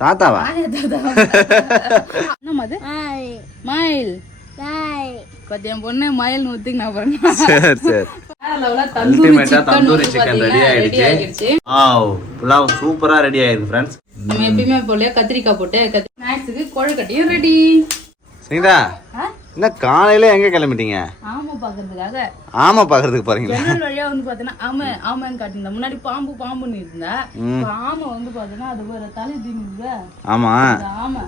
தாத்தாவா? மயில் பத்தியம் பொண்ணு மயில் ஊத்திக்கு நான் பண்ணேன். சரி சரி. அல்டிமேட்டா தந்தூரி சிக்கன் ரெடி ஆயிடுச்சு. வாவ், புலாவ் சூப்பரா ரெடி ஆயிருக்கு फ्रेंड्स. நம்ம எப்பவுமே போலயே கத்திரிக்காய் போட்டு ஸ்நாக்ஸ்க்கு கொழுக்கட்டையும் ரெடி. சரிடா. என்ன காலையில எங்க கிளம்பிட்டீங்க? ஆமா பாக்குறதுக்காக. ஆமா பாக்குறதுக்கு போறீங்களா? ஜன்னல் வழியா வந்து பாத்தீனா ஆமான்னு காட்டினா முன்னாடி பாம்புன்னு இருந்தா. ஆமா வந்து பாத்தீனா அது ஒரு தலை தீங்குங்க. ஆமா. ஆமா.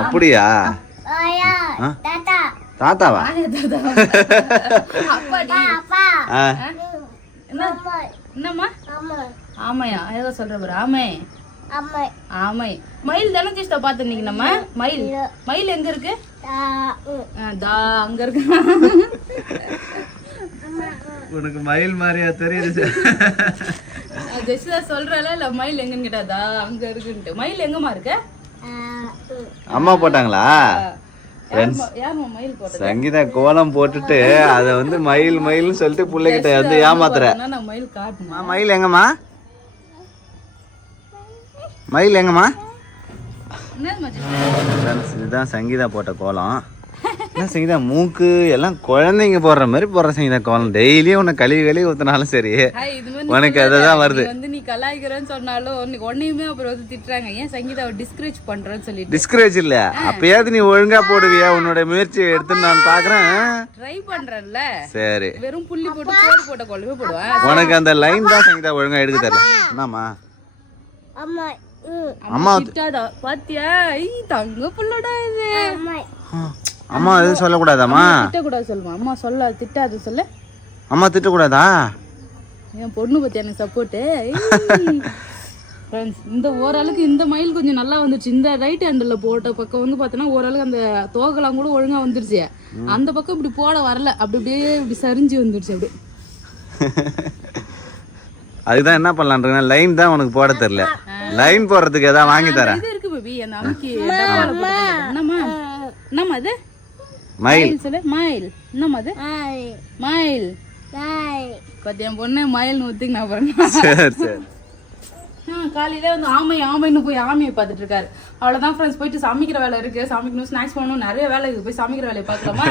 அப்படியா? தாத்தாவா? என்னம்மா? ஆமையா? ஏதோ சொல்ற பாரு. ஆமை. மயில் தானே ஜிஸ்டா பாத்துனீங்க நம்ம. மயில் எங்க இருக்கு? அங்க இருக்கு. உனக்கு மயில் மாதிரியா தெரியுது? ஜெசிதா சொல்றல இல்ல மயில் எங்கன்னு கேட்டாதா அங்க இருக்குன்ட்டு. மயில் எங்கம்மா இருக்கு? அம்மா போட்டாங்களா? சங்கீதா கோலம் போட்டுட்டு அத வந்து மயில்னு சொல்லிட்டு பிள்ளைகிட்ட வந்து ஏமாத்துற. மயில் எங்கம்மா? இதுதான் சங்கீதா போட்ட கோலம். என்ன சங்கீதா மூக்கு எல்லாம் குழந்தைங்க போடுற மாதிரி போடுற சங்கீதா கோலம். டெய்லியும் உன்னை கழுவி ஊத்தினாலும் சரி உனக்கு அததான் வருது. நீ கலாய்க்கிறேன்னு சொன்னாலும் உன்னையுமே அப்புறம் வந்து திட்டுறாங்க. ஏன் சங்கீதாவை டிஸ்கரேஜ் பண்றேன்னு சொல்லி. டிஸ்கரேஜ் இல்ல, அப்பயாவது நீ ஒழுங்கா போடுவியா? உன்னோட முயற்சி எடுத்து நான் பாக்குறேன். ட்ரை பண்றேன்ல. சரி. வெறும் புள்ளி போட்டு கோடு போட்ட கோலமே போடுவேன். உனக்கு அந்த லைன் தான் சங்கீதா ஒழுங்கா எடுக்க தெரியல. என்னம்மா? அம்மா திட்டாதா பாத்தியா? தங்க புள்ளடா இது. அம்மா எதுவும் சொல்லக்கூடாதாம்மா? திட்டக்கூடாது சொல்லுமா. அம்மா சொல்ல திட்டாது சொல்ல. அம்மா திட்டக்கூடாதா? என் பொண்ணு பத்தி எனக்கு சப்போர்ட். இந்த ஓரளவுக்கு இந்த மயில் கொஞ்சம் நல்லா வந்துருச்சு. இந்த ரைட் ஹேண்டில் போட்ட பக்கம் வந்து பார்த்தோன்னா ஓரளவுக்கு அந்த தோகலாம் கூட ஒழுங்கா வந்துருச்சு. அந்த பக்கம் இப்படி போட வரல. அப்படியே இப்படி சரிஞ்சு வந்துருச்சு. அப்படி அதுதான் என்ன பண்ணலான்றேன். லைன் தான் உனக்கு போட தெரியல. லைன் போடுறதுக்கு ஏதாவது வாங்கி தரேன். இது இருக்கு பேபி. அந்த அம்மிக்கு என்னம்மா அது? மயில் சொல்லு. மயில் என்னம்மா அது? மயில் பத்தியம் பொண்ணு மயில்னு ஊத்திக்கு நான் பண்ணேன். சரி சரி. காலையில வந்து ஆமைன்னு போய் ஆமையை பார்த்துட்டு இருக்காரு. அவ்வளவுதான் ஃப்ரெண்ட்ஸ். போயிட்டு சமைக்கிற வேலை இருக்கு. சமைக்கணும், ஸ்நாக்ஸ் பண்ணணும், நிறைய வேலை இருக்கு. போய் சமைக்கிற வேலையை பார்க்கலாமா?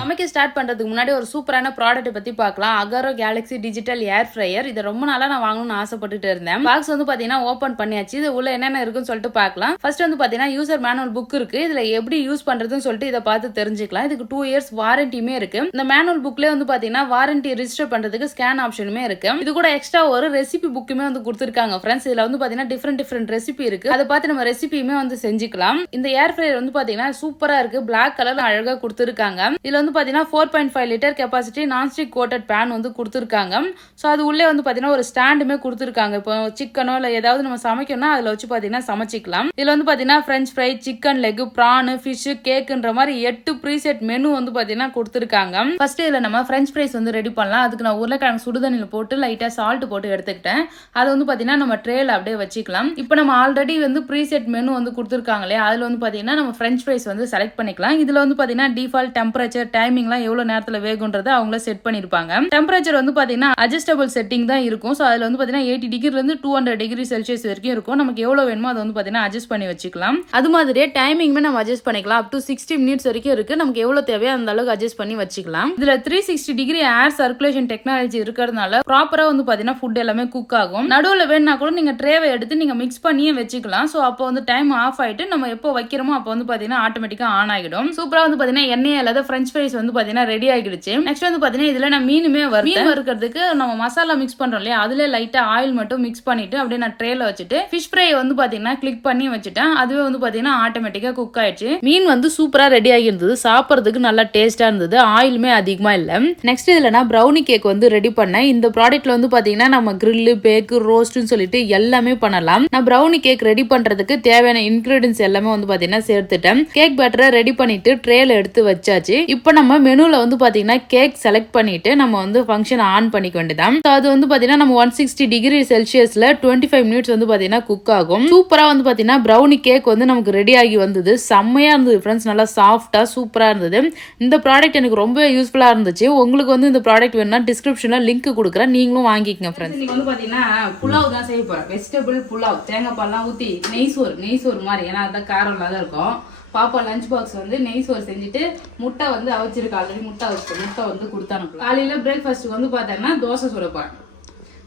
நமக்கு ஸ்டார்ட் பண்றதுக்கு முன்னாடி ஒரு சூப்பரான ப்ராடக்ட் பத்தி பார்க்கலாம். அகரோ கேலக்ஸி டிஜிட்டல் ஏர் ஃப்ரையர். இதை ரொம்ப நாளா நான் வாங்கணும்னு ஆசைப்பட்டுட்டு இருந்தேன். பாக்ஸ் வந்து பாத்தீங்கன்னா ஓபன் பண்ணியாச்சு. இது உள்ள என்னென்ன இருக்குன்னு சொல்லிட்டு பார்க்கலாம். ஃபர்ஸ்ட் வந்து பாத்தீங்கன்னா யூசர் மேனுவல் புக் இருக்கு. இதுல எப்படி யூஸ் பண்றதுன்னு சொல்லிட்டு இதை பார்த்து தெரிஞ்சுக்கலாம். இதுக்கு 2 years வாரண்டியுமே இருக்கு. இந்த மேனுவல் புக்ல வந்து பாத்தீங்கன்னா வாரண்டி ரிஜிஸ்டர் பண்றதுக்கு ஸ்கேன் ஆப்ஷனுமே இருக்கு. இது கூட எக்ஸ்ட்ரா ஒரு ரெசிபி புக்குமே வந்து கொடுத்துருக்காங்க ஃப்ரெண்ட்ஸ். இதுல வந்து பாத்தீங்கன்னா டிஃப்ரெண்ட் ரெசிபி இருக்கு. அதை பார்த்து நம்ம ரெசிபியுமே வந்து செஞ்சுக்கலாம். இந்த ஏர் ஃப்ரையர் வந்து பாத்தீங்கன்னா சூப்பரா இருக்கு. பிளாக் கலர்ல அழகா கொடுத்துருக்காங்க. இதுல வந்து பாத்தீங்கன்னா 4.5 litre capacity nonstick coated pan வந்து கொடுத்துருக்காங்க. ஸோ அது உள்ளே வந்து பாத்தீங்கன்னா ஒரு ஸ்டாண்டுமே கொடுத்துருக்காங்க. இப்போ சிக்கனோ இல்லை ஏதாவது நம்ம சமைக்கணும்னா அதில் வச்சு பாத்தீங்கன்னா சமைச்சிக்கலாம். இதுல வந்து பாத்தீங்கன்னா French fry, chicken leg, prawn, fish, கேக்குன்ற மாதிரி 8 ப்ரீசெட் மெனு வந்து பாத்தீங்கன்னா கொடுத்துருக்காங்க. ஃபர்ஸ்ட் இதுல நம்ம ஃப்ரெஞ்ச் ஃப்ரைஸ் வந்து ரெடி பண்ணலாம். அதுக்கு நான் உருளைக்கிழங்கு சுடுதண்ணில போட்டு லைட்டா சால்ட் போட்டு எடுத்துக்கிட்டேன். அது வந்து பாத்தீங்கன்னா நம்ம ட்ரேல அப்படியே வச்சுக்கலாம். இப்போ நம்ம ஆல்ரெடி வந்து ப்ரீசெட் மெனு வந்து கொடுத்துருக்காங்களே அதுல வந்து பாத்தீங்கன்னா நம்ம ஃப்ரெஞ்ச் ஃப்ரைஸ் வந்து செலக்ட் பண்ணிக்கலாம். இதுல வந்து பாத்தீங்கன்னா டிஃபால்ட் டெம்பரேச்சர், டைமிங்லாம் எவ்வளவு நேரத்துல வேகும்ன்றதை அவங்களே செட் பண்ணிருப்பாங்க. டெம்பரேச்சர் வந்து பாத்தீங்கன்னா அட்ஜஸ்டபிள் செட்டிங் தான் இருக்கும். ஸோ அதுல வந்து பாத்தீங்கன்னா 80 டிகிரில இருந்து 200 டிகிரி செல்சியஸ் வரைக்கும் இருக்கும். நமக்கு எவ்வளவு வேணுமோ அதை வந்து பாத்தீங்கன்னா அட்ஜஸ்ட் பண்ணி வச்சுக்கலாம். அது மாதிரியே டைமிங்குமே நம்ம அட்ஜஸ்ட் பண்ணிக்கலாம். அப் டு 60 மினிட்ஸ் வரைக்கும் இருக்கு. நமக்கு எவ்வளவு தேவையோ அந்த அளவுக்கு அட்ஜஸ்ட் பண்ணி வச்சுக்கலாம். இதுல 360 டிகிரி ஏர் சர்க்குலேஷன் டெக்னாலஜி இருக்கிறதுனால ப்ராப்பரா வந்து பாத்தீங்கன்னா ஃபுட் எல்லாமே குக் ஆகும். நடுவுல வேணும்னா கூட நீங்க ட்ரேவை எடுத்து நீங்க மிக்ஸ் பண்ணியே வச்சுக்கலாம். ஸோ அப்போ வந்து டைம் ஆஃப் ஆயிட்டு நம்ம எப்போ வைக்கிறோமோ அப்போ வந்து பாத்தீங்கன்னா ஆட்டோமேட்டிக்கா ஆன் ஆகிடும். சூப்பரா வந்து பாத்தீங்கன்னா எண்ணெய் இல்லாத ஃப்ரெஞ்ச் ஃப்ரைஸ் வந்து பாத்தீங்கன்னா ரெடி ஆகிடுச்சு. நெக்ஸ்ட் வந்து பாத்தீங்கன்னா இதுல நான் மீனுமே வறுக்கிறதுக்கு நம்ம மசாலா மிக்ஸ் பண்றோம் இல்லையா, அதுல லைட்டா ஆயில் மட்டும் மிக்ஸ் பண்ணிட்டு அப்படியே நான் ட்ரேல வச்சுட்டு ஃபிஷ் ஃப்ரை வந்து பாத்தீங்கன்னா கிளிக் பண்ணி வச்சுட்டேன். அதுவே வந்து பாத்தீங்கன்னா ஆட்டோமேட்டிக்கா குக் ஆயிடுச்சு. மீன் வந்து சூப்பரா ரெடி ஆகி இருந்தது. சாப்பிட்றதுக்கு நல்லா டேஸ்டா இருந்தது. ஆயிலுமே அதிகமா இல்ல. நெக்ஸ்ட் இதுல நான் ப்ரௌனி கேக் வந்து ரெடி பண்ணேன். இந்த ப்ராடக்ட்ல வந்து பாத்தீங்கன்னா நம்ம கிரில், பேக், ரோஸ்ட்னு சொல்லிட்டு எல்லாமே பண்ணலாம். நான் ப்ரௌனி கேக் ரெடி பண்றதுக்கு தேவையான இன்கிரீடியன்ஸ் எல்லாமே வந்து பாத்தீங்கன்னா சேர்த்துட்டேன். கேக் பேட்டரை ரெடி பண்ணிட்டு ட்ரேல எடுத்து வச்சாச்சு. இப்போ நம்ம மெனுல வந்து பாத்தீங்கன்னா கேக் செலக்ட் பண்ணிட்டு நம்ம வந்து ஃபங்க்ஷன் ஆன் பண்ணிக்க வேண்டியதான். அது வந்து பாத்தீங்கன்னா நம்ம 160 டிகிரி செல்சியஸ்ல 25 மினிட்ஸ் வந்து பாத்தீங்கன்னா குக் ஆகும். சூப்பரா வந்து பாத்தீங்கன்னா ப்ரௌனி கேக் வந்து நமக்கு ரெடி ஆகி வந்தது. செம்மையா இருந்தது ஃப்ரெண்ட்ஸ். நல்லா சாஃப்டா சூப்பரா இருந்தது. இந்த ப்ராடக்ட் எனக்கு ரொம்ப யூஸ்ஃபுல்லா இருந்துச்சு. உங்களுக்கு வந்து இந்த ப்ராடக்ட் வேணும்னா டிஸ்கிரிப்ஷன்ல லிங்க் கொடுக்குறேன். நீங்களும் வாங்கிக்கங்க ஃப்ரெண்ட்ஸ். இன்னைக்கு வந்து பாத்தீங்கன்னா புலாவ் தான் செய்ய செய்ய போறேன். வெஜிடபிள் புலாவ், தேங்காய் பால்லாம் ஊத்தி நெய் சோறு மாதிரி, ஏன்னா அதுதான் காரம் இல்லாத இருக்கும். பாப்பா லஞ்ச் பாக்ஸ் வந்து நெய் சோறு செஞ்சுட்டு முட்டை வந்து அவிச்சிருக்கு, ஆல்ரெடி முட்டை அவிச்சிட்டு முட்டை வந்து கொடுத்தானுக்கு. காலையில பிரேக்ஃபாஸ்ட் வந்து பார்த்தேன்னா தோசை சுட போறேன்.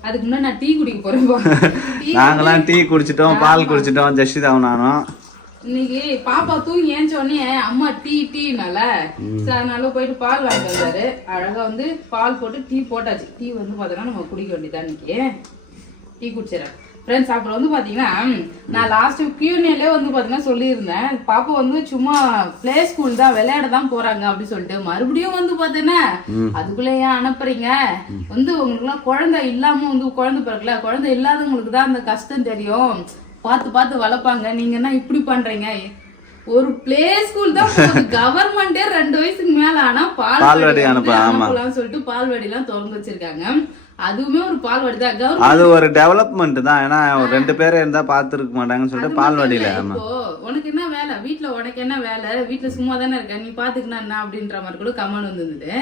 அதுக்கு முன்னாடி நான் டீ குடிக்க போறேன். நாங்களாம் டீ குடிச்சிட்டோம், பால் குடிச்சிட்டோம், ஜெஷிதாவும் நானும். இன்னைக்கு பாப்பா தூங்கி ஏஞ்ச உடனே அம்மா டீனால அதனால போயிட்டு பால் வாங்கிட்டு வந்தாரு. அழகா வந்து பால் போட்டு டீ போட்டாச்சு. டீ வந்து பார்த்தோன்னா நம்ம குடிக்க வேண்டியதான். இன்னைக்கு டீ குடிச்சிடறேன் ஃப்ரெண்ட்ஸ். அப்புறம் வந்து பாத்தீங்கன்னா நான் லாஸ்ட் Q&Aலே வந்து பாத்தீங்கன்னா சொல்லியிருந்தேன், பாப்பா வந்து சும்மா பிளே ஸ்கூல் தான் விளையாட தான் போறாங்க அப்படின்னு சொல்லிட்டு. மறுபடியும் வந்து பாத்தீங்கன்னா அதுக்குள்ள ஏன் அனுப்புறீங்க, வந்து உங்களுக்கு எல்லாம் குழந்தை இல்லாம வந்து குழந்தை பிறக்கல, குழந்தை இல்லாதவங்களுக்கு தான் அந்த கஷ்டம் தெரியும், பார்த்து வளர்ப்பாங்க, நீங்க என்ன இப்படி பண்றீங்க. ஒரு பிளே ஸ்கூல் தான் கவர்மெண்டே 2 வயசுக்கு மேல ஆனா பால்வாடி அனுப்பலாம்னு சொல்லிட்டு பால்வாடி எல்லாம் திறந்து வச்சிருக்காங்க. அதுவுமே ஒரு பால்வாடி தான், அது ஒரு டெவலப்மெண்ட் தான். ஏன்னா 2 பேர் இருந்தா பாத்துருக்க மாட்டாங்கன்னு சொல்லிட்டு பால்வாடியில. இப்போ உனக்கு என்ன வேலை வீட்டுல, உனக்கு என்ன வேலை வீட்டுல, சும்மா தானே இருக்க, நீ பாத்துக்கினா என்ன அப்படின்ற மாதிரி கூட கமெண்ட் வந்திருந்தது.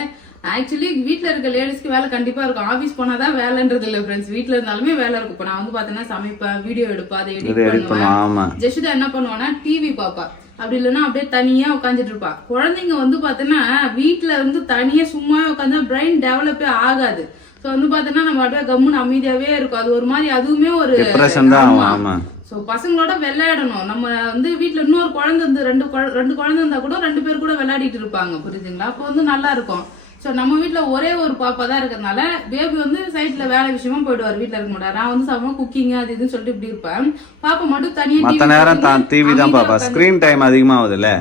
ஆக்சுவலி வீட்டுல இருக்க லேடிஸ்க்கு வேலை கண்டிப்பா இருக்கும். ஆபீஸ் போனாதான் வேலைன்றது இல்ல ஃப்ரெண்ட்ஸ், வீட்டுல இருந்தாலுமே வேலை இருக்கும். இப்போ நான் வந்து பாத்தீங்கன்னா சமைப்பேன், வீடியோ எடுப்பேன், அதை எடிட் பண்ணுவேன். ஜெஷிதா என்ன பண்ணுவானா டிவி பாப்பா, அப்படி இல்லைன்னா அப்படியே தனியா உட்காந்துட்டு இருப்பா. குழந்தைங்க வந்து பாத்தீங்கன்னா வீட்டுல வந்து தனியா சும்மா உட்காந்தா பிரெயின் டெவலப்பே ஆகாது. சோ வந்து பாத்தீங்கன்னா நம்ம அப்படியே கம்முன்னு அமைதியாவே இருக்கும். அது ஒரு மாதிரி அதுவுமே ஒரு சோ பசங்களோட விளையாடணும். நம்ம வந்து வீட்டுல இன்னொரு குழந்தை வந்து ரெண்டு குழந்தை இருந்தா கூட 2 பேர் கூட விளையாடிட்டு இருப்பாங்க, புரியுதுங்களா? அப்போ வந்து நல்லா இருக்கும். சோ நம்ம வீட்டுல ஒரே ஒரு பாப்பா தான் இருக்கிறதுனால பேபி வந்து சைட்ல வேலை விஷயமா போயிடுவாரு, வீட்டுல இருக்க மாட்டாரு. நான் வந்து சமமா குக்கிங் அது இதுன்னு சொல்லிட்டு இப்படி இருப்பேன். பாப்பா மட்டும் தனியா டிவி தான் பாப்பா, ஸ்கிரீன் டைம் அதிகமாகுதுல்ல.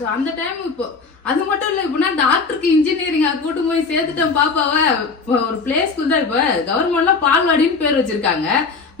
சோ அந்த டைம் இப்போ அது மட்டும் இல்ல, இப்ப நான் டாக்டருக்கு இன்ஜினியரிங் கூட்டு போய் சேர்த்துட்டேன் பாப்பாவை. ஒரு பிளே ஸ்கூல் தான். இப்ப கவர்மெண்ட்ல பால்வாடின்னு பேர் வச்சிருக்காங்க.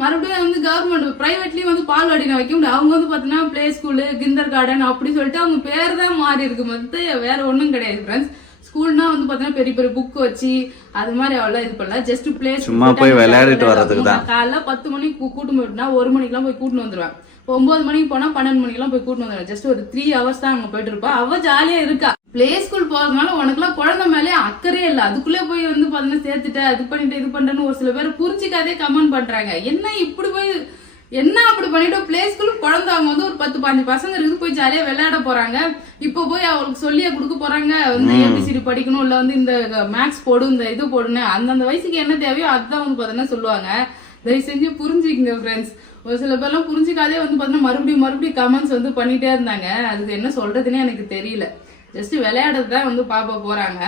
மறுபடியும் வந்து கவர்மெண்ட் பிரைவேட்லயும் வந்து பால்வாடின வைக்க முடியாது. அவங்க வந்து பாத்தீங்கன்னா பிளே ஸ்கூலு, கிண்டர் கார்டன் அப்படி சொல்லிட்டு அவங்க பேர் தான் மாறி இருக்கு, மத்த வேற ஒண்ணும் கிடையாது ஃப்ரெண்ட்ஸ். ஸ்கூல்னா வந்து பாத்தீங்கன்னா பெரிய பெரிய புக் வச்சு அது மாதிரி அவ்வளவு இது பண்ணல, ஜஸ்ட் பிளே சும்மா போய் விளையாடிட்டு வரதுக்கு தான். காலைல 10 மணிக்கு கூட்டு போயிட்டுனா 1 மணிக்கு எல்லாம் போய் கூட்டு வந்துருவேன். 9 மணிக்கு போனா 12 மணிக்கு எல்லாம் போய் கூட்டு வந்துருவேன். ஜஸ்ட் ஒரு 3 hours தான் அங்க போயிட்டு இருப்பா. அவ ஜாலியா இருக்கா. பிளே ஸ்கூல் போறதுனால உனக்கு எல்லாம் குழந்தை மேலே அக்கறையே இல்ல, அதுக்குள்ளே போய் வந்து பாத்தீங்கன்னா சேர்த்துட்ட அது பண்ணிட்டு இது பண்றேன்னு ஒரு சில பேர் புரிஞ்சிக்காதே கமெண்ட் பண்றாங்க. என்ன இப்படி போய் என்ன அப்படி பண்ணிட்டு பிளே ஸ்கூல் குழந்தை அவங்க வந்து ஒரு 10-15 பசங்க இருக்கு, போய் ஜாலியா விளையாட போறாங்க. இப்ப போய் அவங்களுக்கு சொல்லியே கொடுக்க போறாங்க, வந்து ABCD படிக்கணும், இல்ல வந்து இந்த மேக்ஸ் போடு, இந்த இது போடுன்னு. அந்தந்த வயசுக்கு என்ன தேவையோ அதுதான் வந்து பாத்தீங்கன்னா சொல்லுவாங்க. தயவு செஞ்சு புரிஞ்சுக்கங்க ஃப்ரெண்ட்ஸ். ஒரு சில பேர்லாம் புரிஞ்சுக்காதே வந்து பாத்தீங்கன்னா மறுபடியும் கமெண்ட்ஸ் வந்து பண்ணிட்டே இருந்தாங்க. அதுக்கு என்ன சொல்றதுன்னே எனக்கு தெரியல. ஜஸ்ட் விளையாடுறதுதான் வந்து பாப்பா போறாங்க.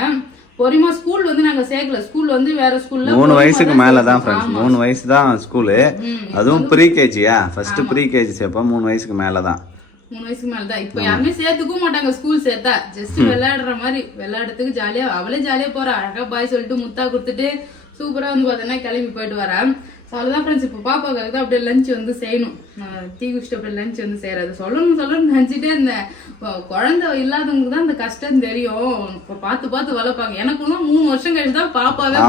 பொறிமா ஸ்கூல் வந்து நாங்க சேர்க்கல, ஸ்கூல் வந்து வேற ஸ்கூல்ல 3 வயசுக்கு மேலதான் ஃப்ரெண்ட்ஸ், 3 வயசு தான் ஸ்கூலு. அதுவும் ப்ரீ கேஜியா, ஃபர்ஸ்ட் ப்ரீ கேஜி சேர்ப்போம். 3 வயசுக்கு மேலதான், 3 வயசுக்கு மேலதான். இப்ப யாருமே சேர்த்துக்கவும் மாட்டாங்க ஸ்கூல் சேர்த்தா. ஜஸ்ட் விளையாடுற மாதிரி விளையாடுறதுக்கு ஜாலியா, அவளே ஜாலியா போறா. அழகா பாய் சொல்லிட்டு முத்தா கொடுத்துட்டு சூப்பரா வந்து பாத்தீங்கன்னா கிளம்பி போயிட்டு வரேன். அவ்வளவுதான் ஃப்ரெண்ட்ஸ். இப்போ பாப்பாவுக்காக தான் அப்படியே லஞ்ச் வந்து செய்யணும். டீ குடிச்சிட்டு அப்படியே லஞ்ச் வந்து செய்யறது சொல்லணும்னு நினைச்சிட்டே இருந்தேன். குழந்தை இல்லாதவங்களுக்கு தான் அந்த கஷ்டம் தெரியும். இப்போ பார்த்து வளர்ப்பாங்க. எனக்கு 3 வருஷம் கழிச்சு தான் பாப்பாவே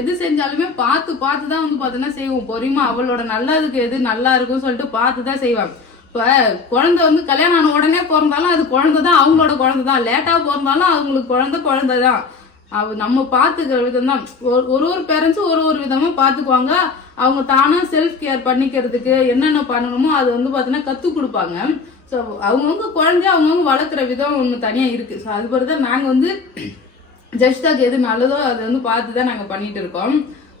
எது செஞ்சாலுமே பார்த்து தான் வந்து பாத்தீங்கன்னா செய்வோம். பொறிமா அவளோட நல்லதுக்கு எது நல்லா இருக்கும்னு சொல்லிட்டு பார்த்துதான் செய்வாங்க. இப்ப குழந்தை வந்து கல்யாணம் ஆன உடனே பிறந்தாலும் அது குழந்தை தான், அவங்களோட குழந்தை தான். லேட்டா பிறந்தாலும் அவங்களுக்கு குழந்தை தான். நம்ம பாத்துக்கிற விதம் தான். ஒரு பேரண்ட்ஸும் ஒரு விதமா பாத்துக்குவாங்க. அவங்க தானா செல்ஃப் கேர் பண்ணிக்கிறதுக்கு என்னென்ன பண்ணணுமோ அது வந்து பாத்தீங்கன்னா கத்து கொடுப்பாங்க. ஸோ அவங்கவுங்க குழந்தைய அவங்கவுங்க வளர்க்குற விதம் ஒன்று தனியா இருக்கு. ஸோ அது பிறகுதான் நாங்க வந்து ஜஸ்டாக்கு எது நல்லதோ அதை வந்து பார்த்துதான் நாங்க பண்ணிட்டு இருக்கோம்.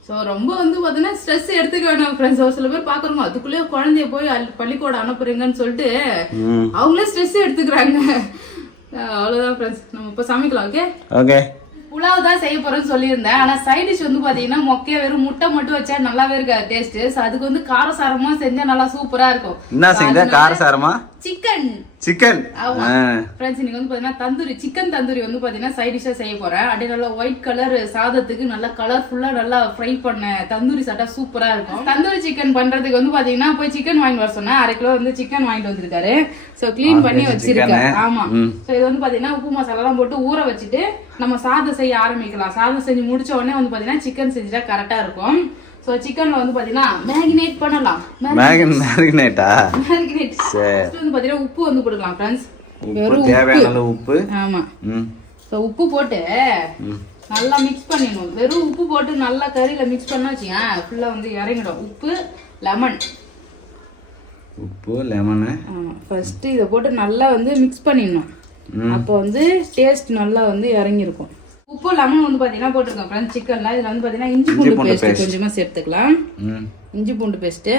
ஸோ ரொம்ப வந்து பாத்தீங்கன்னா ஸ்ட்ரெஸ் எடுத்துக்க வேண்டாம் ஃப்ரெண்ட்ஸ். ஒரு சில பேர் பாக்குறோம் அதுக்குள்ளேயே குழந்தைய போய் பள்ளிக்கூடம் அனுப்புறீங்கன்னு சொல்லிட்டு அவங்களே ஸ்ட்ரெஸ் எடுத்துக்கிறாங்க. அவ்வளவுதான் ஃப்ரெண்ட்ஸ். நம்ம இப்ப சமைக்கலாம். Okay okay. புலாவ் தான் செய்ய போறேன்னு சொல்லியிருந்தேன். ஆனா சைட் டிஷ் வந்து பாத்தீங்கன்னா மொக்கையா வெறும் முட்டை மட்டும் வச்சா நல்லாவே இருக்காது டேஸ்ட். அதுக்கு வந்து காரசாரமா செஞ்சா நல்லா சூப்பரா இருக்கும். என்ன செஞ்சா காரசாரமா? Chicken friends. இன்னைக்கு வந்து பாத்தீங்கன்னா சிக்கன் தந்தூரி வந்து பாத்தீங்கன்னா சைட் டிஷ்ஷா செய்ய போறேன். அப்படியே நல்லா ஒயிட் கலர் சாதத்துக்கு நல்லா கலர்ஃபுல்லா நல்லா ஃப்ரை பண்ண தந்தூரி சாப்பிட்டா சூப்பரா இருக்கும். தந்தூரி சிக்கன் பண்றதுக்கு வந்து பாத்தீங்கன்னா போய் சிக்கன் வாங்கிட்டு வர சொன்னேன். 1/2 கிலோ வந்து சிக்கன் வாங்கிட்டு வந்திருக்காரு. சோ கிளீன் பண்ணி வச்சிருக்கேன். ஆமா. சோ இது வந்து பாத்தீங்கன்னா உப்பு மசாலா எல்லாம் போட்டு ஊற வச்சுட்டு நம்ம சாதம் செய்ய ஆரம்பிக்கலாம். சாதம் செஞ்சு முடிச்ச உடனே வந்து பாத்தீங்கன்னா சிக்கன் செஞ்சுட்டா கரெக்டா இருக்கும். சோ சிக்கன்ல வந்து பாத்தீங்கன்னா மேரினேட் பண்ணலாம். மேரினேட் வந்து பாத்தீங்கன்னா உப்பு வந்து போட்டுக்கலாம் ஃப்ரெண்ட்ஸ். வெறும் தேவையான உப்பு. ஆமா. சோ உப்பு போட்டு நல்லா மிக்ஸ் பண்ணிடணும். வெறும் உப்பு போட்டு நல்லா கறியில் மிக்ஸ் பண்ணா வச்சுக்கேன் ஃபுல்லாக வந்து இறங்கிடும். உப்பு லெமன் ஃபர்ஸ்ட்டு இதை போட்டு நல்லா வந்து மிக்ஸ் பண்ணிடணும். அப்போ வந்து டேஸ்ட் நல்லா வந்து இறங்கியிருக்கும். உப்பு லெமன் வந்து பார்த்தீங்கன்னா போட்டிருக்கோம் ஃப்ரெண்ட்ஸ் சிக்கனில். இதில் வந்து பார்த்தீங்கன்னா இஞ்சி பூண்டு பேஸ்ட்டு கொஞ்சமாக சேர்த்துக்கலாம். இஞ்சி பூண்டு பேஸ்ட்டு,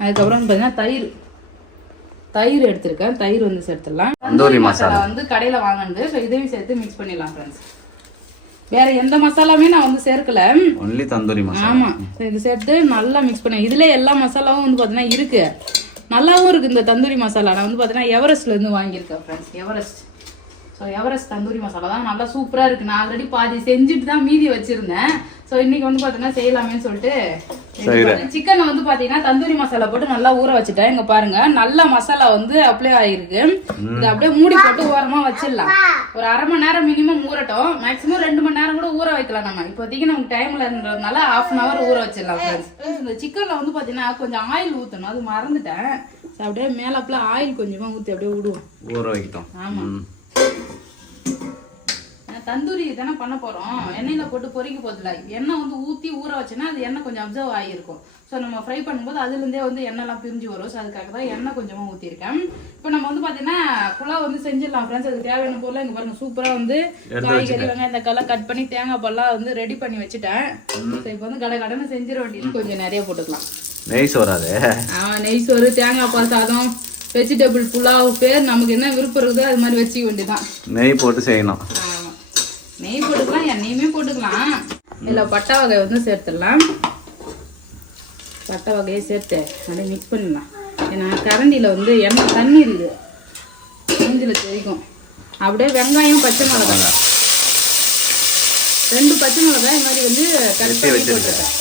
அதுக்கப்புறம் வந்து பார்த்தீங்கன்னா தயிர் எடுத்திருக்கேன். தயிர் வந்து சேர்த்துடலாம். தந்தூரி மசாலா வந்து கடையில் வாங்கினது. ஸோ இதையும் சேர்த்து மிக்ஸ் பண்ணிடலாம் ஃப்ரெண்ட்ஸ். வேற எந்த மசாலாவுமே நான் வந்து சேர்க்கல, ஒன்லி தந்தூரி மசாலா. ஆமா, இது சேர்த்து நல்லா மிக்ஸ் பண்ணி. இதுல எல்லா மசாலாவும் வந்து பாத்தீங்கன்னா இருக்கு, நல்லாவும் இருக்கு. இந்த தந்தூரி மசாலா நான் வந்து பாத்தீங்கன்னா எவரெஸ்ட்ல இருந்து வாங்கியிருக்கேன் friends. Everest. So Everest tandoori masala தான் நல்லா சூப்பராக இருக்குது. நான் ஆல்ரெடி பாதி செஞ்சுட்டு தான் மீதி வச்சுருந்தேன். ஸோ இன்னைக்கு வந்து பார்த்தீங்கன்னா செய்யலாமேன்னு சொல்லிட்டு சிக்கனை வந்து பார்த்தீங்கன்னா தந்தூரி மசாலா போட்டு நல்லா ஊற வச்சுட்டேன். இங்கே பாருங்க நல்லா மசாலா வந்து அப்ளை ஆகிருக்கு. இதை அப்படியே மூடி போட்டு ஓரமாக வச்சிடலாம். ஒரு அரை மணி நேரம் மினிமம் ஊறட்டும். மேக்ஸிமம் 2 மணி நேரம் கூட ஊற வைக்கலாம். நம்ம இப்போதைக்கு நமக்கு டைம்ல இருந்ததுனால 1/2 hour ஊற வச்சிடலாம் ஃப்ரெண்ட்ஸ். இந்த சிக்கனில் வந்து பார்த்தீங்கன்னா கொஞ்சம் ஆயில் ஊற்றணும், அது மறந்துட்டேன். ஸோ அப்படியே மேலாப்புல ஆயில் கொஞ்சமாக ஊற்றி அப்படியே விடுவோம், ஊற வைக்கிட்டோம். ஆமாம், தந்தூரி தானே பண்ண போறோம். எண்ணெயில போட்டு பொரிக்க போதில்ல, எண்ணெய் வந்து ஊத்தி ஊற வச்சோன்னா அது எண்ணெய் கொஞ்சம் அப்சர்வ் ஆகிருக்கும். ஸோ நம்ம ஃப்ரை பண்ணும்போது அதுல இருந்தே வந்து எண்ணெய்லாம் பிரிஞ்சு வரும். ஸோ அதுக்காக தான் எண்ணெய் கொஞ்சமா ஊற்றிருக்கேன். இப்போ நம்ம வந்து பாத்தீங்கன்னா புலாவ் வந்து செஞ்சிடலாம் ஃப்ரெண்ட்ஸ். அதுக்கு தேவையான பொருள் இங்க பாருங்க, சூப்பரா வந்து காய்கறி வெங்காயம் இந்த கல்லாம் கட் பண்ணி தேங்காய் பால்லாம் வந்து ரெடி பண்ணி வச்சுட்டேன். ஸோ இப்போ வந்து கடனை செஞ்சிட வேண்டியது. கொஞ்சம் நிறைய போட்டுக்கலாம். நெய் சோறாது. நெய் சோறு, தேங்காய் பால் சாதம், வெஜிடபிள் புலாவ், பேர் நமக்கு என்ன விருப்பம் இருக்குதோ அது மாதிரி வச்சுக்க வேண்டியதான். நெய் போட்டு செய்யணும். நெய் போட்டுக்கலாம், எண்ணெயுமே போட்டுக்கலாம். இதில் பட்டை வகை வந்து சேர்த்துடலாம். பட்டை வகையை சேர்த்து அப்படியே மிக்ஸ் பண்ணிடலாம். ஏன்னா கரண்டியில் வந்து எண்ணெய் தண்ணி இருக்குது, மூஞ்சில் தெரிக்கும். அப்படியே வெங்காயம், பச்சை மிளகாய், 2 பச்சை மிளகாய் இது மாதிரி வந்து கட் பண்ணி போட்டுருக்கேன்.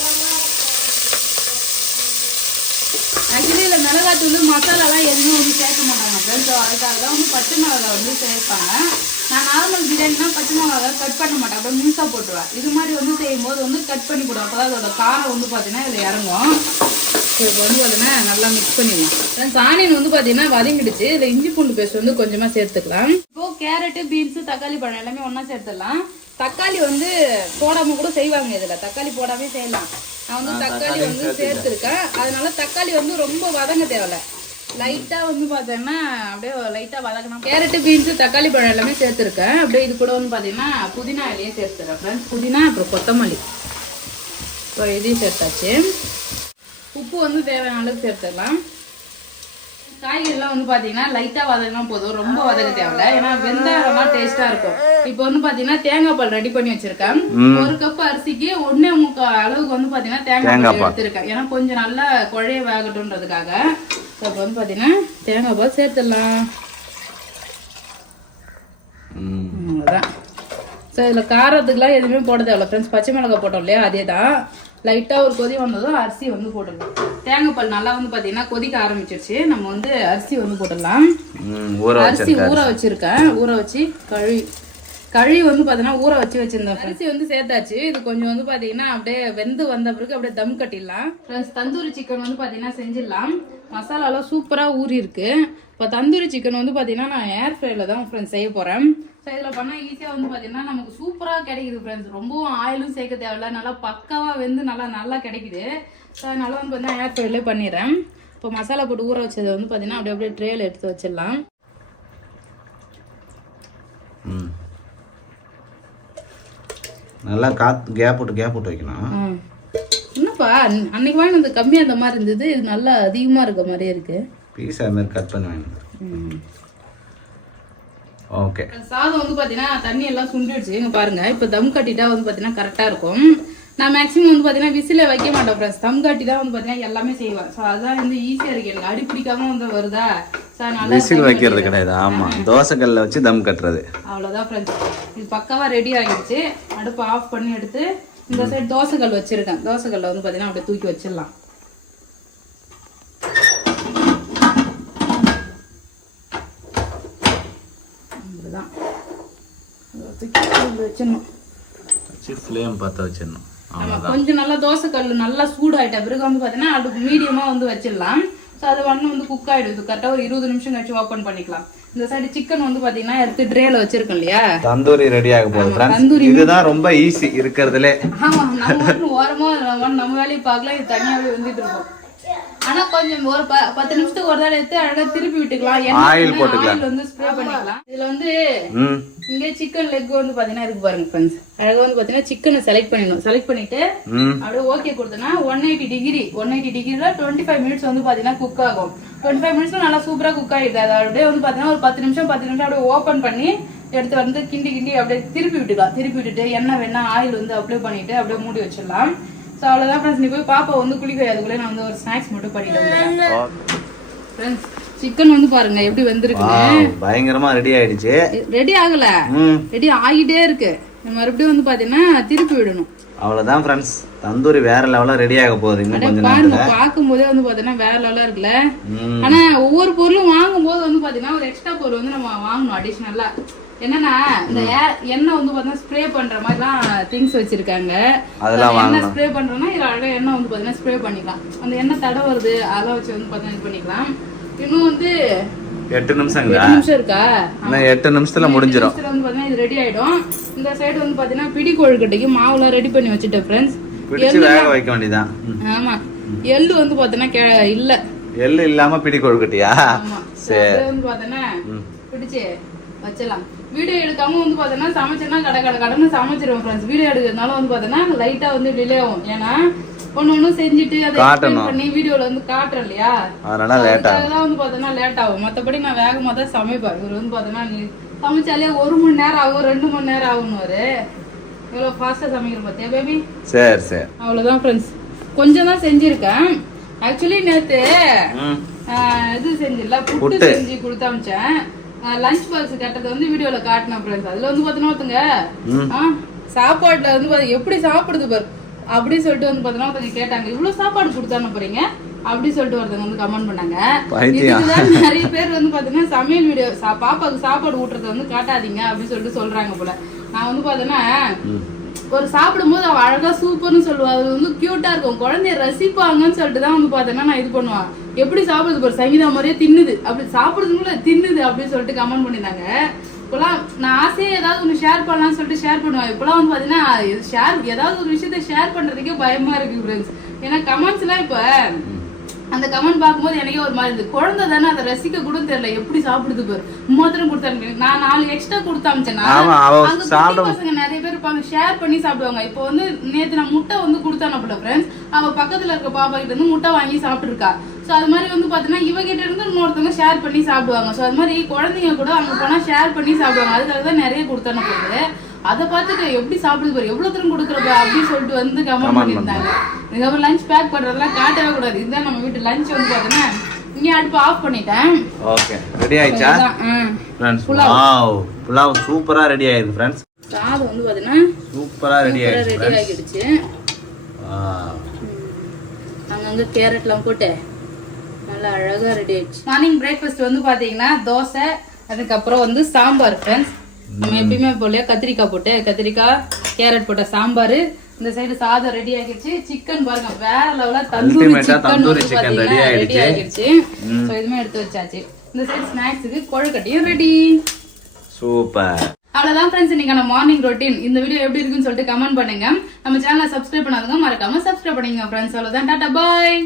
ஆக்சுவலி இதில் மிளகாத்தூள் மசாலாலாம் எதுவுமே வந்து சேர்க்க மாட்டாங்க ஃப்ரெண்ட்ஸ். அதுக்காக தான் வந்து பச்சை மிளகாய் வந்து சேர்ப்பாங்க. நான் நார்மல் பிரியாணினா பச்சை மிளகாய் கட் பண்ண மாட்டேன், அப்படியே முழுசாக போட்டுருவேன். இது மாதிரி வந்து செய்யும்போது வந்து கட் பண்ணி போடுவேன். அப்போ தான் அதோட காரம் வந்து பார்த்தீங்கன்னா இதில் இறங்கும். இப்போ வந்து பார்த்தீங்கன்னா நல்லா மிக்ஸ் பண்ணிடலாம் ஃப்ரெண்ட்ஸ். ஆனியன் வந்து பார்த்தீங்கன்னா வதங்கிடுச்சு. இதில் இஞ்சி பூண்டு பேஸ்ட் வந்து கொஞ்சமாக சேர்த்துக்கலாம். இப்போது கேரட்டு, பீன்ஸு, தக்காளி பழம் எல்லாமே ஒன்றா சேர்த்துடலாம். தக்காளி வந்து போடாமல் கூட செய்வாங்க, இதில் தக்காளி போடாமே செய்யலாம். நான் வந்து தக்காளி வந்து சேர்த்துருக்கேன். அதனால தக்காளி வந்து ரொம்ப வதங்க தேவையில்ல, லைட்டா வந்து பார்த்தீங்கன்னா அப்படியே லைட்டா வதக்கணும். கேரட்டு, பீன்ஸு, தக்காளி பழம் எல்லாமே சேர்த்துருக்கேன். அப்படியே இது கூட வந்து பார்த்தீங்கன்னா புதினா இலையே சேர்த்துறேன் ஃப்ரெண்ட்ஸ். புதினா அப்புறம் கொத்தமல்லி, இப்போ இதையும் சேர்த்தாச்சு. உப்பு வந்து தேவையான அளவுக்கு சேர்த்துடலாம். காய்கறிலாம் வந்து பார்த்தீங்கன்னா லைட்டாக வதங்கினா போதும், ரொம்ப வதக்க தேவையில்ல. ஏன்னா வெந்தாயம்லாம் டேஸ்ட்டாக இருக்கும். இப்போ வந்து பார்த்தீங்கன்னா தேங்காய் பால் ரெடி பண்ணி வச்சிருக்கேன். 1 கப் அரிசிக்கு 1.25 அளவுக்கு வந்து பார்த்தீங்கன்னா தேங்காய் பால் எடுத்திருக்கேன். ஏன்னா கொஞ்சம் நல்லா குழைய வேகட்டும்ன்றதுக்காக. இப்போ வந்து பார்த்தீங்கன்னா தேங்காய் பால் சேர்த்துடலாம். அவ்வளோதான். ஸோ இதில் காரத்துக்குலாம் எதுவுமே போட தேவையில்ல ஃப்ரெண்ட்ஸ். பச்சை மிளகாய் போட்டோம் இல்லையா, அதே தான். லைட்டாக ஒரு கொதி வந்ததும் அரிசி வந்து போட்டுடலாம். தேங்காய் பால் நல்லா வந்து பார்த்தீங்கன்னா கொதிக்க ஆரம்பிச்சிருச்சு. நம்ம வந்து அரிசி வந்து போட்டுடலாம். அரிசி ஊற வச்சிருக்கேன். ஊற வச்சு கழுவி வந்து பார்த்தீங்கன்னா ஊற வச்சிருந்தேன். அரிசி வந்து சேர்த்தாச்சு. இது கொஞ்சம் வந்து பார்த்தீங்கன்னா அப்படியே வெந்து வந்த பிறகு அப்படியே தம் கட்டிடலாம். தந்தூரி சிக்கன் வந்து பார்த்தீங்கன்னா செஞ்சிடலாம். மசாலாலாம் சூப்பராக ஊறி இருக்கு. இப்போ தந்தூரி சிக்கன் வந்து பார்த்தீங்கன்னா நான் ஏர் ஃப்ரைல தான் ஃப்ரெண்ட்ஸ் செய்ய போகிறேன். ஸோ இதில் பண்ணால் ஈஸியாக வந்து பார்த்தீங்கன்னா நமக்கு சூப்பராக கிடைக்குது ஃப்ரெண்ட்ஸ். ரொம்பவும் ஆயிலும் சேர்க்க தேவையில்ல, நல்லா பக்காவாக வெந்து நல்லா கிடைக்குது. ஸோ அதனால வந்து பார்த்தீங்கன்னா ஏர் ஃப்ரைலே பண்ணிடுறேன். இப்போ மசாலா போட்டு ஊற வச்சதை வந்து பார்த்தீங்கன்னா அப்படியே ட்ரேயில் எடுத்து வச்சிடலாம். நல்லா கேப் விட்டு வைக்கணும். என்னப்பா அன்னைக்கு வாங்கினது கம்மியாக அந்த மாதிரி இருந்தது, இது நல்லா அதிகமாக இருக்க மாதிரியே இருக்கு. பீஸா மாதிரி கட் பண்ணி வாங்கினது. ஓகே. சாதம் வந்து பார்த்தீங்கன்னா தண்ணி எல்லாம் சுண்டிடுச்சு. இங்கே பாருங்க, இப்போ தம் கட்டிட்டா வந்து பார்த்தீங்கன்னா கரெக்டாக இருக்கும். நான் மேக்ஸிமம் வந்து பார்த்தீங்கன்னா விசில வைக்க மாட்டேன் ஃப்ரெண்ட்ஸ். தம் கட்டி தான் வந்து பார்த்தீங்கன்னா எல்லாமே செய்வேன். ஸோ அதுதான் வந்து ஈஸியாக இருக்கு, எனக்கு அடி பிடிக்காம வந்து வருதா. விசில் வைக்கிறது கிடையாது. ஆமா, தோசைக்கல்ல வச்சு தம் கட்டுறது. அவ்வளோதான் ஃப்ரெண்ட்ஸ். இது பக்காவா ரெடி ஆகிடுச்சு. அடுப்பு ஆஃப் பண்ணி எடுத்து இந்த சைடு தோசைக்கல் வச்சிருக்கேன். தோசைக்கல்ல வந்து பார்த்தீங்கன்னா அப்படியே தூக்கி வச்சிடலாம். இதுதான் வச்சிடணும். ஃப்ளேம் பற்ற வச்சிடணும். கொஞ்சம் நல்லா தோசைக்கல் நல்லா சூடாயிட்ட பிறகு வந்து பார்த்தீங்கன்னா அடுப்பு மீடியமாக வந்து வச்சிடலாம். ஸோ அது வந்து குக் ஆகிடுது. கரெக்டாக ஒரு 20 நிமிஷம் கழிச்சு ஓப்பன் பண்ணிக்கலாம். இந்த சைடு சிக்கன் வந்து பாத்தீங்கன்னா எடுத்து ட்ரேல வச்சிருக்கோம் இல்லையா, தந்தூரி ரெடி ஆக போகுது ஃப்ரெண்ட்ஸ். இதுதான் ரொம்ப ஈஸி இருக்கிறதுலே. ஆமா, நம்ம மட்டும் ஓரமா நம்ம வேலையை பார்க்கலாம், இது தனியாவே வந்துட்டு இருக்கும். ஆனா கொஞ்சம் ஒரு 10 நிமிஷத்துக்கு ஒரு தடவை எடுத்து அழகா திருப்பி விட்டுக்கலாம். ஆயில் போட்டுக்கலாம், ஆயில் வந்து ஸ்ப்ரே பண்ணிக்கலாம். இதுல வந்து இங்க சிக்கன் லெக் வந்து பாத்தீங்கன்னா இருக்கு பாருங்க ஃப்ரெண்ட்ஸ். அழகா வந்து பாத்தீங்கன்னா சிக்கனை செலக்ட் பண்ணிடணும். செலக்ட் பண்ணிட்டு அப்படியே ஓகே கொடுத்தனா 180 டிகிரில 25 மினிட்ஸ் வந்து பாத்தீங்கன்னா குக் ஆகும். 25 மினிட்ஸ்ல நல்லா சூப்பரா குக் ஆயிடுது. அதை அப்படியே வந்து பாத்தீங்கன்னா ஒரு 10 நிமிஷம் அப்படியே ஓபன் பண்ணி எடுத்து வந்து கிண்டி அப்படியே திருப்பி விட்டுக்கலாம். திருப்பி விட்டுட்டு எண்ணெய் வேணா ஆயில் வந்து அப்ளை பண்ணிட்டு அப்படியே மூடி வச்சிடலாம். ஸோ அவ்வளோதான் ஃப்ரெண்ட்ஸ். நீ போய் பாப்பா வந்து குளிக்க, அதுக்குள்ளே நான் வந்து ஒரு ஸ்நாக்ஸ் மட்டும் பண்ணிடுவேன் ஃப்ரெண்ட்ஸ். சிக்கன் வந்து பாருங்க எப்படி வெந்திருக்கு, பயங்கரமா ரெடி ஆயிடுச்சு. ரெடி ஆகல, ரெடி ஆகிட்டே இருக்கு. மறுபடியும் வந்து பாத்தீங்கன்னா திருப்பி விடணும். அவ்வளவுதான் ஃப்ரெண்ட்ஸ், தந்தூரி வேற லெவலா ரெடி ஆக போகுது. இன்னும் கொஞ்ச நேரத்துல பாக்கும் போதே வந்து பாத்தீங்கன்னா வேற லெவலா இருக்குல்ல. ஆனா ஒவ்வொரு பொருளும் வாங்கும் போது வந்து பாத்தீங்கன்னா ஒரு எக்ஸ்ட்ரா பொருள் வந்து நம்ம வாங்கணும் அடிஷனலா. என்னன்னா இந்த எண்ணெய் வந்து பாத்தீங்கன்னா ஸ்ப்ரே பண்ற மாதிரிலாம் திங்ஸ் வச்சிருக்காங்க. எண்ணெய் ஸ்ப்ரே பண்றோம்னா இதுல அழகா எண்ணெய் வந்து பாத்தீங்கன்னா ஸ்ப்ரே பண்ணிக்கலாம். அந்த எண்ணெய் தடை வருது அதெல்லாம் வச்சு வந்து பாத்தீங்கன்னா இது பண்ணிக்கலாம். இன்னும் வந்து 8 நிமிஷம் இருக்கா, 8 நிமிஷத்துல முடிஞ்சிடும். வந்து பாத்தீங்கன்னா இது ரெடி ஆயிடும். இந்த சைடு வந்து பாத்தீங்கன்னா பிடி கொழுக்கட்டைக்கு மாவுலாம் ரெடி பண்ணி வச்சுட்டேன் ஃப்ரெண்ட்ஸ். வேக வைக்க வேண்டியதான். ஆமா, எள்ளு வந்து பாத்தீங்கன்னா இல்ல, எள்ளு இல்லாம பிடி கொழுக்கட்டையா? சரி, வந்து பாத்தீங்கன்னா பிடிச்சு வச்சலாம். வீடியோ எடுக்காம வந்து பாத்தீங்கன்னா சமைச்சேன்னா கடன்னு சமைச்சிருவோம் ஃப்ரெண்ட்ஸ். வீடியோ எடுக்கிறதுனால வந்து பாத்தீங்கன்னா லைட்டா வந்து டிலே ஆகும். ஏன்னா ஒண்ணு செஞ்சுட்டு அதை பண்ணி வீடியோல வந்து காட்டுறேன் இல்லையா, அதனால வந்து பாத்தீங்கன்னா லேட் ஆகும். மத்தபடி நான் வேகமா தான் சமைப்பேன். இவர் வந்து பாத்தீங்கன்னா நீ சமைச்சாலே 1 மணி நேரம் ஆகும், 2 மணி நேரம் ஆகும்னு எவ்வளவு ஃபாஸ்டா சமைக்கிறோம் பாத்தியா பேபி. சரி சரி, அவ்வளவுதான் ஃப்ரெண்ட்ஸ். கொஞ்சம் தான் செஞ்சிருக்கேன். ஆக்சுவலி நேத்து இது செஞ்சிடல, புட்டு செஞ்சு கொடுத்து அமிச்சேன். லஞ்ச் பாக்ஸ் கட்டது வந்து வீடியோல காட்டினேன் ஃப்ரெண்ட்ஸ். அதுல வந்து பாத்தீங்கன்னா சாப்பாடுல வந்து எப்படி சாப்பிடுது பாரு அப்படின்னு சொல்லிட்டு வந்து பாத்தீங்கன்னா ஒருத்தங்க கேட்டாங்க, இவ்வளவு சாப்பாடு கொடுத்தானு போறீங்க அப்படி சொல்லிட்டு ஒருத்தங்க வந்து கமெண்ட் பண்ணாங்க. இதுதான் நிறைய பேர் வந்து பாத்தீங்கன்னா சமையல் வீடியோ பாப்பாவுக்கு சாப்பாடு ஊட்டுறத வந்து காட்டாதீங்க அப்படின்னு சொல்லிட்டு சொல்றாங்க போல. நான் வந்து பாத்தீங்கன்னா ஒரு சாப்பிடும் போது அவ அழகா சூப்பர்னு சொல்லுவா, அது வந்து கியூட்டா இருக்கும், குழந்தைய ரசிப்பாங்கன்னு சொல்லிட்டு தான் வந்து பாத்தீங்கன்னா நான் இது பண்ணுவேன். எப்படி சாப்பிடுது பாரு, சங்கீதா மாதிரியே தின்னுது, அப்படி சாப்பிடுறதுக்குள்ள தின்னுது அப்படின்னு சொல்லிட்டு கமெண்ட் பண்ணிருந்தாங்க. இப்பெல்லாம் நான் ஆசையே ஏதாவது ஒண்ணு ஷேர் பண்ணலாம்னு சொல்லிட்டு ஷேர் பண்ணுவேன். இப்பெல்லாம் வந்து பாத்தீங்கன்னா ஏதாவது ஒரு விஷயத்த ஷேர் பண்றதுக்கே பயமா இருக்கு ஃப்ரெண்ட்ஸ். ஏன்னா கமெண்ட்ஸ் எல்லாம் இப்ப அந்த கமெண்ட் பார்க்கும்போது எனக்கே ஒரு மாதிரி இருந்தது. குழந்தை தானே, அதை ரசிக்க கூட தெரியல, எப்படி சாப்பிடுது பாரு. மாத்திரம் கொடுத்தாங்க, நான் 4 எக்ஸ்ட்ரா கொடுத்தாமிச்சேன்னா அங்க பசங்க நிறைய பேர் இருப்பாங்க, ஷேர் பண்ணி சாப்பிடுவாங்க. இப்போ வந்து நேத்து நான் முட்டை வந்து கொடுத்தானப்பல ஃப்ரெண்ட்ஸ், அவ பக்கத்துல இருக்க பாப்பா கிட்ட இருந்து முட்டை வாங்கி சாப்பிட்டுருக்கா. சோ அது மாதிரி வந்து பாத்தீங்கன்னா இவகிட்ட இருந்து இன்னொருத்தவங்க ஷேர் பண்ணி சாப்பிடுவாங்க. சோ அது மாதிரி குழந்தைங்க கூட அங்க போனா ஷேர் பண்ணி சாப்பிடுவாங்க. அதுக்காக தான் நிறைய கொடுத்தான போகுது. அதை பார்த்துட்டு எப்படி சாப்பிடுது பாரு, எவ்வளவு தூரம் கொடுக்குறப்ப அப்படின்னு சொல்லிட்டு வந்து கமெண்ட் பண்ணியிருந்தாங்க. இதுக்கப்புறம் லஞ்ச் பேக் பண்றதெல்லாம் காட்டவே கூடாது. இதுதான் நம்ம வீட்டு லஞ்ச் வந்து பாத்தீங்கன்னா இங்க அடுப்பு ஆஃப் பண்ணிட்டேன். ஓகே, ரெடி ஆயிடுச்சா ஃப்ரெண்ட்ஸ்? வாவ், புலாவ் சூப்பரா ரெடி ஆயிருக்கு ஃப்ரெண்ட்ஸ். சாதம் வந்து பாத்தீங்கன்னா சூப்பரா ரெடி ஆகிடுச்சு. அங்கங்க கேரட்லாம் போட்டு நல்லா அழகா ரெடி ஆயிடுச்சு. மார்னிங் பிரேக்ஃபாஸ்ட் வந்து பாத்தீங்கன்னா தோசை, அதுக்கப்புறம் வந்து சாம்பார் ஃப்ரெண்ட்ஸ். நம்ம எப்பயுமே போல கத்திரிக்காய் போட்டு, கத்திரிக்காய் கேரட் போட்ட சாம்பார். இந்த சைடு சாதம் ரெடி ஆகிடுச்சு. சிக்கன் பாருங்க வேற லெவலா தந்தூரி சிக்கன் ரெடி ஆகிடுச்சு. சோ இதுமே எடுத்து வச்சாச்சு. இந்த சைடு ஸ்நாக்ஸுக்கு கொழுக்கட்டையும் ரெடி. சூப்பர். அவ்வளவுதான் ஃப்ரெண்ட்ஸ், இன்னைக்கான மார்னிங் ரொட்டீன். இந்த வீடியோ எப்படி இருக்குன்னு சொல்லிட்டு கமெண்ட் பண்ணுங்க. நம்ம சேனலை சப்ஸ்கிரைப் பண்ணாதவங்க மறக்காம சப்ஸ்கிரைப் பண்ணுங்க ஃப்ரெண்ட்ஸ். அவ்வளவுதான், டாடா பாய்.